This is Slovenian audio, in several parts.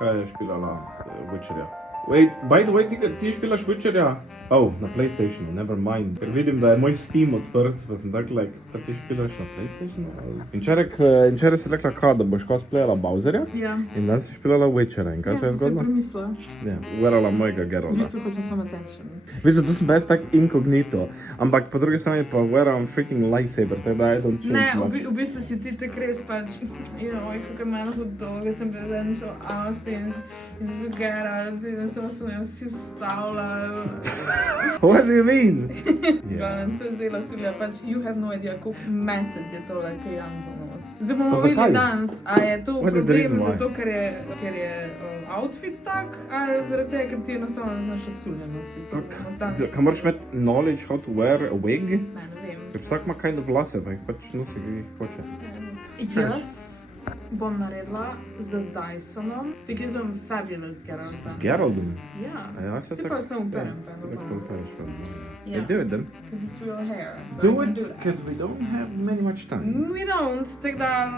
Kaj je špilala Witcherja? Wait, by the way, ti špilaš Witcherja? Oh, na PlayStationu, never mind. Ker vidim, da je moj Steam odprt, pa sem tak, pa ti špilaš na PlayStationu? In včeraj si rekla, da boš cosplayala Bowserja? Ja. In danes si špilala Witcherja. In kaj se je zgodilo? Ja, sem si premislila. Ja, uverala mojega Geralda. V bistvu hoče samo attention. Mislim, tu sem bez tak inkognito, ampak po drugi strani pa uveram freaking lightsaber, tako da I don't change much. Ne, v bistvu si ti tak res pač, kako meni dolgo sem prezenčil Austin iz Geralt, in samo so me vsi vstavljali. What do you mean? Glavno, to je zdela Sulja, pač you have no idea, koliko meted je to, kaj je Antonos. Zdaj bomo videli danes, a je to problem zato, ker je outfit tak, ali zaradi tega, ker ti enostavno ne znaš Sulja nositi. Kaj moraš imeti knowledge how to wear a wig? Ne vem. Ker vsak ima kind of lase, pa jih pač nosi, ki jih hoče. Jaz bom naredila z Dysonom, tako jaz bom fabulous Geralta. Z Geraldom? Ja, se pa sem uperem, pa eno Yeah, do it then. Because it's real hair. So Do it, because we don't have many much time. We don't, tako da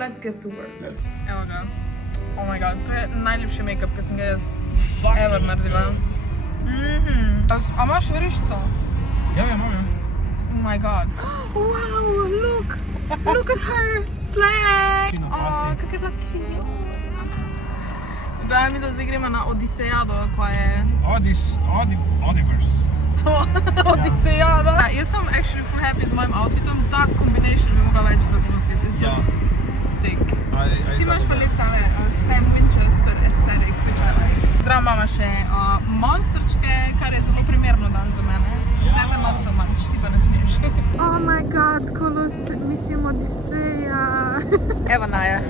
let's get to work. Evo ga. Oh my god, to je najljubši make-up, ki sem ga jaz ever naredila. A imaš verižico? Ja, imam, ja. Oh my god. Wow, look at her, slay! Kak je bila cute. Gledaj mi, da zdaj gremo na Odisejado, koja je... Odiverse. To, Odisejada. Ja, jaz sem actually full happy z mojim outfitom, ta combination bi mogla večkrat nositi. Ja. It's sick. Ti imaš pa lep tale Sam Winchester aesthetic, which I like. Zdravo imamo še monsterčke, kar je zelo primerno dan za mene. Z tebe not so much, ti pa ne smiješ. Oh my god, mislim Odiseja. Evo naje.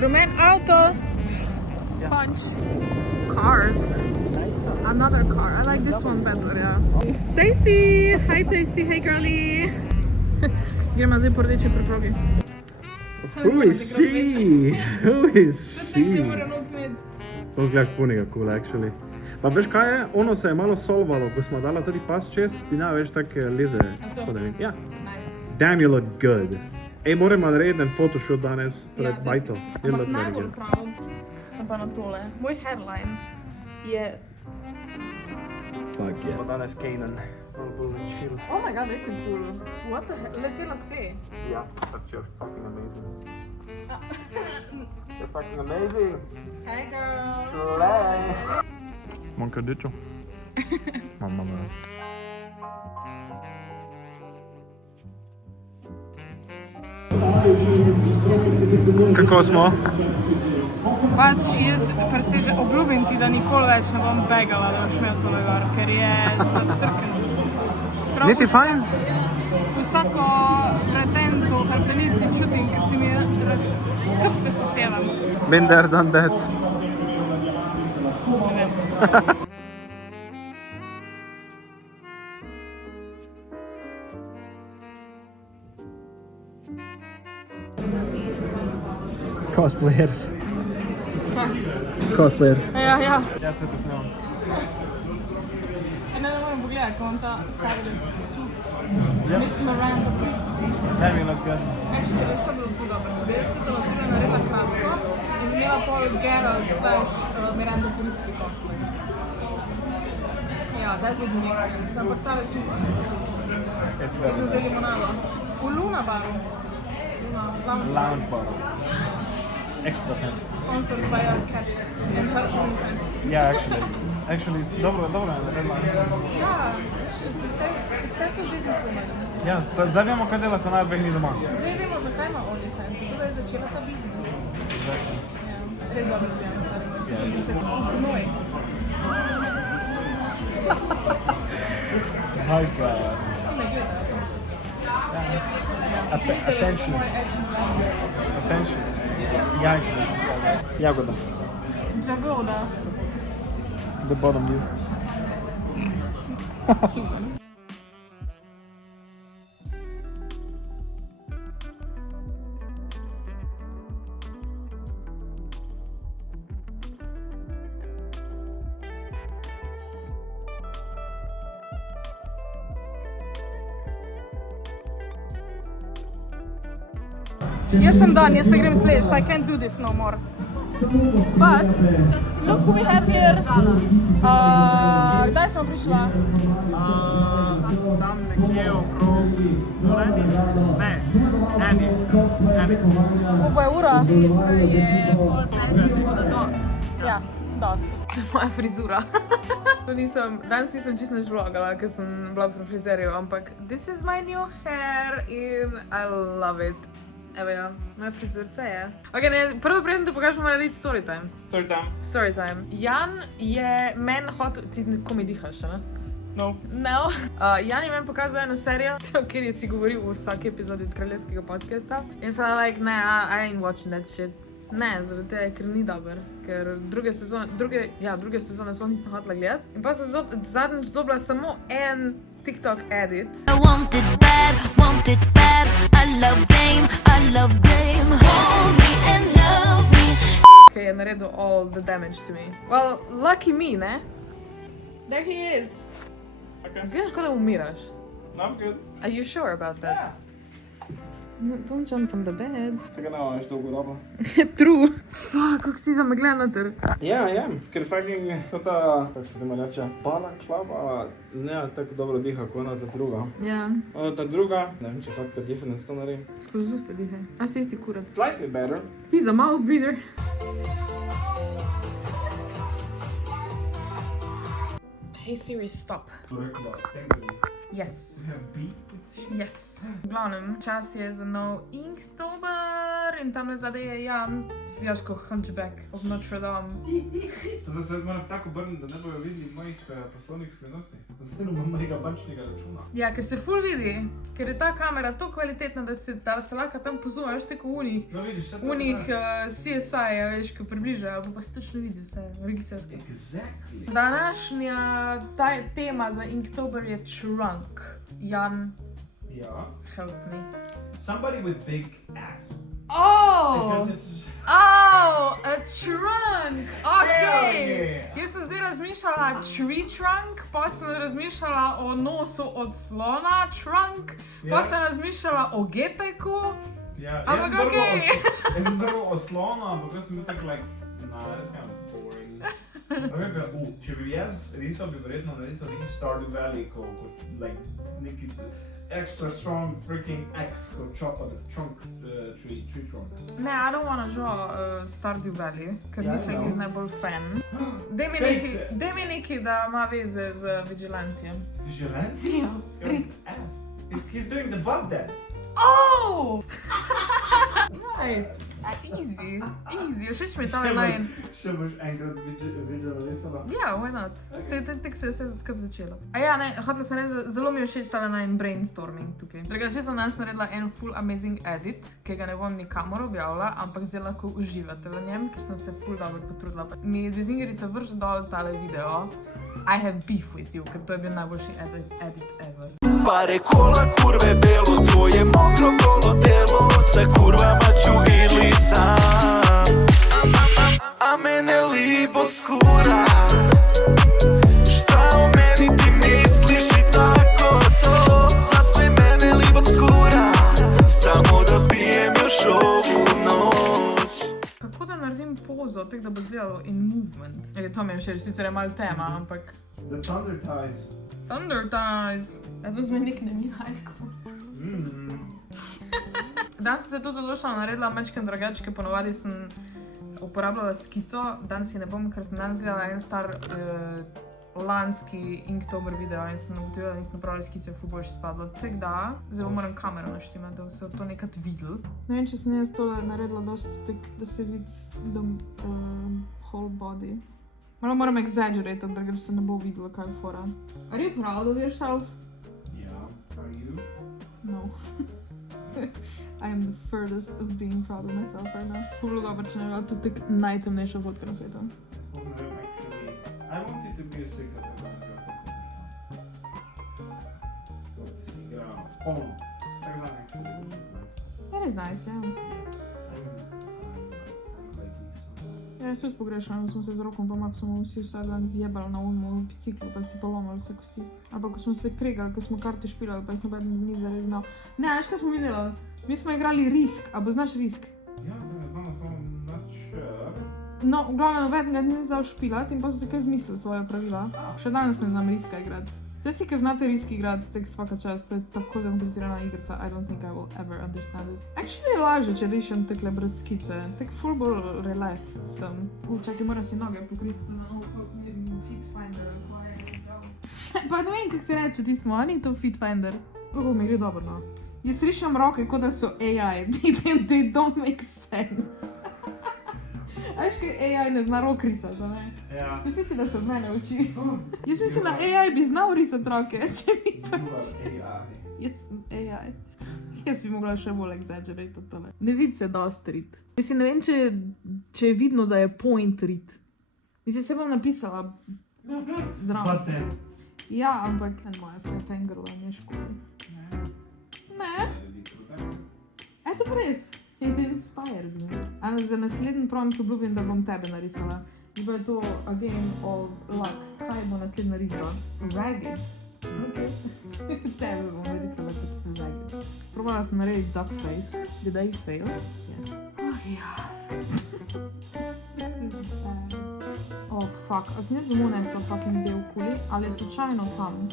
Rumen avto. Punch. Cars. Another car. I like this one better, yeah. Tasty! Hi Tasty, hey girlie! Gremo zdaj po rdeči preprogi. Who is she? Who is she? Ne moram odmet. To zgledaš punega cool, actually. Pa veš kaj je? Ono se je malo solvalo, ko smo dala tudi pas čez, ti ne veš tak leze. Ja. Nice. Damn, you look good. Ej, moramo narediti en photoshoot danes pred bajto. You look Ampak very najbolj good. proud sem pa na tole. Moj hairline je... Fuck yeah. Danes Kanan. Chill. Oh my god, res je cool. What the hell? Letela se. Ja, but you're fucking amazing. You're fucking amazing. Hey girl! Slay. Manjka dečo. Mamma. Kako smo? Pač jaz preseže obljubim ti, da nikoli več ne bom begala, da boš imel tole gor, ker je crkven. Niti fajn? Vsako pretenco v hrbtenici čutim, ki si mi skup se sesedam. Been there, done that. Ne vem. Cosplayers. Cosplayer. Ja. Ja, se to snimam. Če ne moram pogledati, ko imam ta fabulous suit. Miss Miranda Priestley. Ja, mi look good. Actually, veš kaj bi bilo ful dobro, če bi jaz to suit naredila kratko in bi imela pol Geralt / Miranda Priestley cosplay. Ja, that would make sense, ampak tale super. It's Ko sem very zdaj nice. limonado. V Luna baru. Lounge bar. Extra fancy. Sponsored by our cat and her OnlyFans. Yeah, actually, dobro je naredila. Ja, successful businesswoman. Ja, zdaj vemo, kaj delate na dveh dni doma. Zdaj vemo, zakaj ima OnlyFans, zato da je začela ta biznis. Ja, res dobro izgledam, stari moj. Pišem bi se gnoj. My god. Vsi me gledajo. Vsi mislili, da so moj action glas. Attention. Jagoda. Jagoda. The bottom view. Super. Jaz sem dan, jaz se grem sledeč, I can't do this no more. But, look who we have here. Kdaj smo prišla? Tam nekje okrog ne, eni. Koliko je ura? Je pol petih, tako da dost. Ja, dost. To je moja frizura. Danes nisem čisto nič vlogala, ker sem bila pri frizerju, ampak this is my new hair in I love it. Evo ja, moja frizurca je. Ok, ne, prvo preden ti pokažem, moram narediti storytime. Storytime. Jan je meni hotel, ti ko mi dihaš, ne? No. No. Jan je meni pokazal eno serijo, kjer je si govoril v vsaki epizodi od kraljevskega podcasta. In sem like, ne, I ain't watching that shit. Ne, zaradi tega, ker ni dober. Ker druge sezone sploh nisem hotela gledati. In pa sem zadnjič dobila samo en TikTok edit. I want it bad, I love game, hold me and love me. Ki je naredil all the damage to me. Well, lucky me, ne? There he is. Okay. Zgledaš, kot da umiraš. No, I'm good. Are you sure about that? No, don't jump on the bed. Tega ne imaš dolgo robo. True. Fuck, kako si zameglen noter. Ja, ker fucking ta, kako se temu reče, balaklava ne tako dobro diha kot ona ta druga. Ja, Ona ta druga, ne vem, če kakšna difference to naredi. skozi usta dihaj. A si isti kurac. Slightly better. He's a mouth breather. Hey Siri, stop. Yes. Yes. V glavnem, čas je za nov Inktober in tamle zadaj je Jan z Jaško Hunchback of Notre Dame. To zdaj se moram tako obrniti, da ne bojo videli mojih poslovnih skrivnosti. Zdaj imam mojega bančnega računa. Ja, ker se ful vidi, ker je ta kamera to kvalitetna, da se lahko tam pozumeš tako No vidiš, vse to unih CSI-ja, veš, ko približajo, bo pa se točno vidi vse, registrarsko. Exactly. Današnja tema za Inktober je trunk. Jan, Ja. help me. Somebody with big ass. Oh! Because it's... Oh, a trunk! Okay! Yeah. Jaz sem zdaj razmišljala tree trunk, pa sem razmišljala o nosu od slona trunk, pa Ja. sem razmišljala o gepeku. Ja, Ampak okej. Jaz sem prvo o slonu, ampak jaz sem bil tako like, nah, that's kind of boring. Če bi jaz risal, bi verjetno narisal neki Stardew Valley, kot like, neki extra strong freaking axe, kot chop at the trunk, tree trunk. Ne, I don't wanna draw Stardew Valley, ker Ja, nisem no. jih najbolj fan. Daj mi neki, da ima veze z Vigilantijem. Vigilante? Ja. Ass. He's doing the bug dance. Oh! Right. Easy, easy. Všeč mi je tale najn. Še boš enkrat Vigil narisala? Ja, why not? Tek se je vse skupaj začelo. A ja, ne, hotela sem reči, zelo mi je všeč tale najn brainstorming tukaj. Drugače sem danes naredila en full amazing edit, ki ga ne bom nikamor objavila, ampak zdaj lahko uživate v njem, ker sem se full dobro potrudila. Mi dizingerica vrže dol tale video. I have beef with you, ker to je bil najboljši edit ever. Pare kola, kurve belo, to je mokro golo telo, sa kurvama ću ili sam. A mene lip od skura, šta o meni ti misliš i tako to, za sve mene lip od skura, samo da pijem još ovu noć. Kako da naredim pozo, tako da bo izgledalo in movement? To mi je všeč, sicer je malo tema, ampak... The Thunder Ties. Thunder Ties. That was my nickname in high school. Danes sem se tudi odločila, naredila majčkeno drugače, ker ponovadi sem uporabljala skico. Danes si ne bom, ker sem danes gledala en star lanski Inktober video in sem ugotovila, da nisem upravila skice, ful boljše spadlo. Tako da, zdaj moram kamero naštimati, da se to nekaj videl. Ne vem, če sem jaz tole naredila dosti tak, da se vidi whole body. Moram exaggerate, drugače se ne bo videlo, kaj je fora. Are you proud of yourself? Yeah. Are you? No. I am the furthest of being proud of myself right now. Ful dobro, če ne bila tudi tak najtemnejša fotka na svetu. I want it to be a secret. That is nice, yeah. Ja, jaz tudi pogrešam, smo se z Rokom pa Maxom vsi vsak dan zjebali na unmu biciklu, pa si polomali vse kosti. Ampak ko smo se kregali, ko smo karte špilali, pa jih noben ni zares znal. Ne, veš kaj smo mi delali? Mi smo igrali Risk, a bo znaš Risk? Ja, to ne znam samo načrt. No, v glavnem, nobenega ni znal špilati in pa so se kar izmislili svoje pravila. Še danes ne znam riska igrati. Tisti, ki znate riski igrati, tek svaka čast, to je tako zakomplicirana igrica, I don't think I will ever understand it. Actually, lažje, če rišem tekle brez skice, tek full bolj relaxed sem. Čakaj, moram si noge pokriti, da na novo fit finder, pa ne vem, kako se reče tismo, a ni to fit finder? Kako mi gre dobro, no. Jaz rišem roke, kot da so AI, they don't make sense. A veš, kaj AI ne zna rok risati, ne? Ja. Jaz mislim, da se od mene uči. Jaz mislim, da AI bi znal risati roke, če bi pač... Jaz sem AI. Jaz bi mogla še bolj exaggerate od tole. Ne vidi se dost rit. Mislim, ne vem, če je vidno, da je point rit. Mislim, se bom napisala zraven. Ja, ampak moja fangirla ne škodi. Ne? Eto pa res. It inspires me. Za naslednji prompt obljubim, da bom tebe narisala. Bo je to a game of luck. Kaj bo naslednja risba? Ragged. Ok. Tebe bom narisala kot ragged. Probala sem narediti duck face. Did I fail? Yes. Oh, ja. This is bad. Oh, fuck. A sem jaz domov nesla fucking bel kuli? Ali je slučajno tam?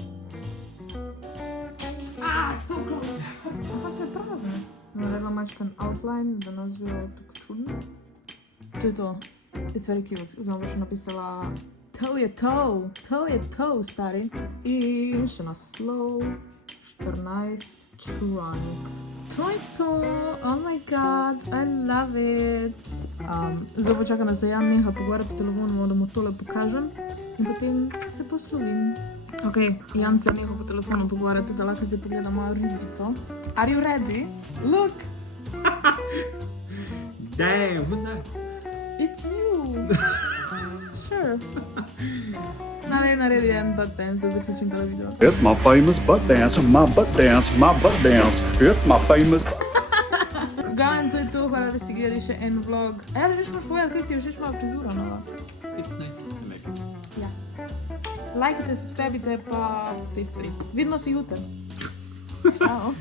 So close. Pa so je prazne. Naredila mačkan outline, da nas je tako čudno. To je to. It's very cute. Zdaj bom še napisala to je to, stari. In še naslov 14 čuranik. To je to. Oh my god, I love it. Zdaj počakam, da se Jan neha pogovarjati po telefonu, da mu tole pokažem. In potem se poslovim. Ok, Jan se neha po telefonu pogovarjati, da lahko zdaj pogleda mojo risbico. Are you ready? Look! Damn, who's that? It's you! Sure. Naredi en butt dance, da zaključim tole video. It's my famous butt dance, my butt dance, my butt dance. It's my famous Glavno, to je to, hvala, da ste gledali še en vlog. Ja, da želiš povedati, kako ti je všeč moja frizura nova? It's nice. I like it. Ja. Lajkajte, subscribite pa te stvari. Vidimo se jutri. Ciao.